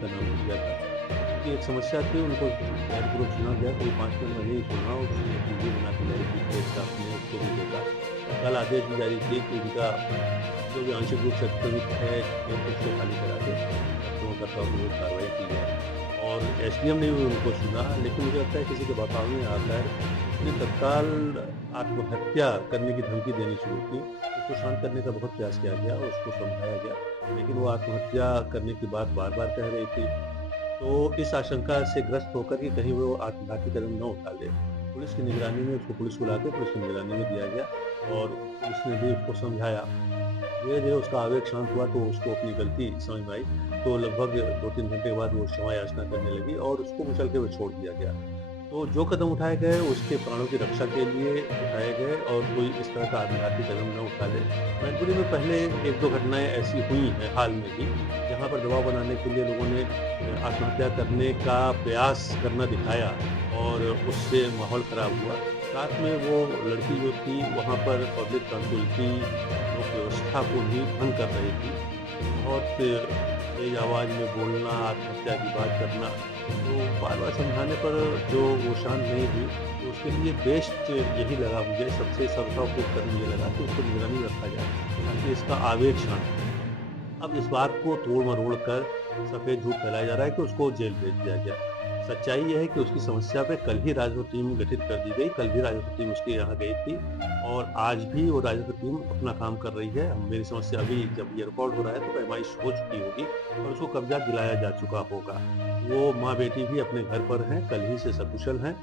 उसका नाम लिख दिया था। कि एक समस्या थी, उनको ध्यानपूर्वक सुना गया, करीब 5 मिनट मैंने ही सुना, उसने वीडियो बना के लाइव की, प्रेस स्टाफ ने उसको भी देखा। कल आदेश भी जारी किए कि उनका जो भी आंशिक रूप से अतिक्रमित है, खेत उसको खाली करा के तत्वों का विरुद्ध कार्रवाई की जाए। और एसडीएम ने भी उनको सुना, लेकिन मुझे लगता है किसी के बहकावे में आकर उसने तत्काल आत्महत्या करने की धमकी देनी शुरू की। उसको शांत करने का बहुत प्रयास किया गया, उसको समझाया गया, लेकिन वो आत्महत्या करने की बात बार-बार कह रही थी। तो इस आशंका से ग्रस्त होकर कि कहीं वो आत्मघाती कदम न उठा ले, पुलिस की निगरानी में उसको पुलिस बुला के पुलिस की निगरानी में दिया गया और पुलिस ने भी उसको समझाया। धीरे-धीरे उसका आवेग शांत हुआ तो उसको अपनी गलती समझ में आई, तो लगभग 2-3 घंटे के बाद वो क्षमा याचना करने लगी और उसको कुचल के वो छोड़ दिया गया। तो जो कदम उठाए गए उसके प्राणों की रक्षा के लिए उठाए गए और कोई इस तरह का आत्मघाती कदम न उठा ले। मैनपुरी में पहले 1-2 घटनाएँ ऐसी हुई हैं हाल में ही, जहाँ पर दबाव बनाने के लिए लोगों ने आत्महत्या करने का प्रयास करना दिखाया और उससे माहौल ख़राब हुआ। साथ में वो लड़की जो थी वहाँ पर पब्लिक ट्रांसपोर्ट लोक व्यवस्था को भी भंग कर रही थी। बहुत तेज़ आवाज़ में बोलना, आत्महत्या की बात करना, तो बार-बार समझाने पर जो वो शांत नहीं हुई, तो उसके लिए बेस्ट यही लगा मुझे, सबसे सबका उपयोग करने ये लगा कि उसको निगरानी में रखा जाए, ताकि इसका आवेग शांत हो। अब इस बात को तोड़-मरोड़ कर सफ़ेद झूठ फैलाया जा रहा है कि उसको जेल भेज दिया गया। सच्चाई ये है कि उसकी समस्या पे कल ही राजस्व टीम गठित कर दी गई, कल भी राजस्व टीम उसके यहाँ गई थी और आज भी वो राजस्व टीम अपना काम कर रही है। मेरी समस्या अभी जब ये रिकॉर्ड हो रहा है तो पैमाइश हो चुकी होगी और उसको कब्ज़ा दिलाया जा चुका होगा। वो माँ-बेटी भी अपने घर पर हैं, कल ही से सकुशल हैं।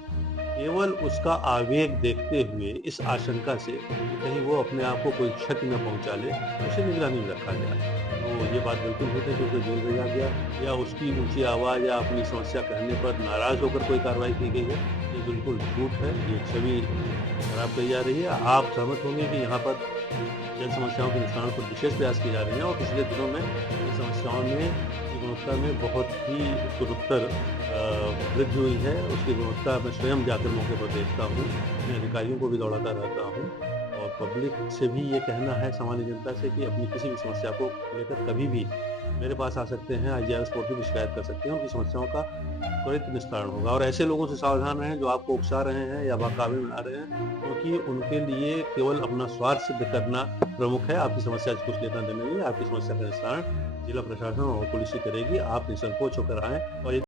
केवल उसका आवेग देखते हुए इस आशंका से कि कहीं वो अपने आप को कोई क्षति न पहुँचा ले, उसे निगरानी में रखा गया। तो ये बात बिल्कुल झूठ है कि उसे जेल भेजा गया या उसकी ऊँची आवाज़ या अपनी समस्या कहने पर नाराज़ होकर कोई कार्रवाई की गई है। ये बिल्कुल झूठ है, ये छवि खराब करी जा रही है। आप सहमत होंगे कि यहाँ पर जन समस्याओं के निस्तारण पर विशेष प्रयास किए जा रहे हैं और पिछले दिनों में इन समस्याओं में की गुणवत्ता में बहुत ही उत्तरोत्तर वृद्धि हुई है। उसकी गुणवत्ता मैं स्वयं जाकर मौके पर देखता हूँ, अपने अधिकारियों को भी दौड़ाता रहता हूँ और पब्लिक से भी ये कहना है, सामान्य जनता से, कि अपनी किसी भी समस्या को लेकर कभी भी मेरे पास आ सकते हैं, IGRS कोर्ट में शिकायत कर सकते हैं, उनकी समस्याओं का त्वरित निस्तारण होगा। और ऐसे लोगों से सावधान रहें जो आपको उकसा रहे हैं या बहकावे में ला रहे हैं, क्योंकि उनके लिए केवल अपना स्वार्थ सिद्ध करना प्रमुख है। आपकी समस्या से कुछ लेना देना नहीं है, आपकी समस्या का निस्तारण जिला प्रशासन और पुलिस ही करेगी। आप निसंकोच होकर आएँ और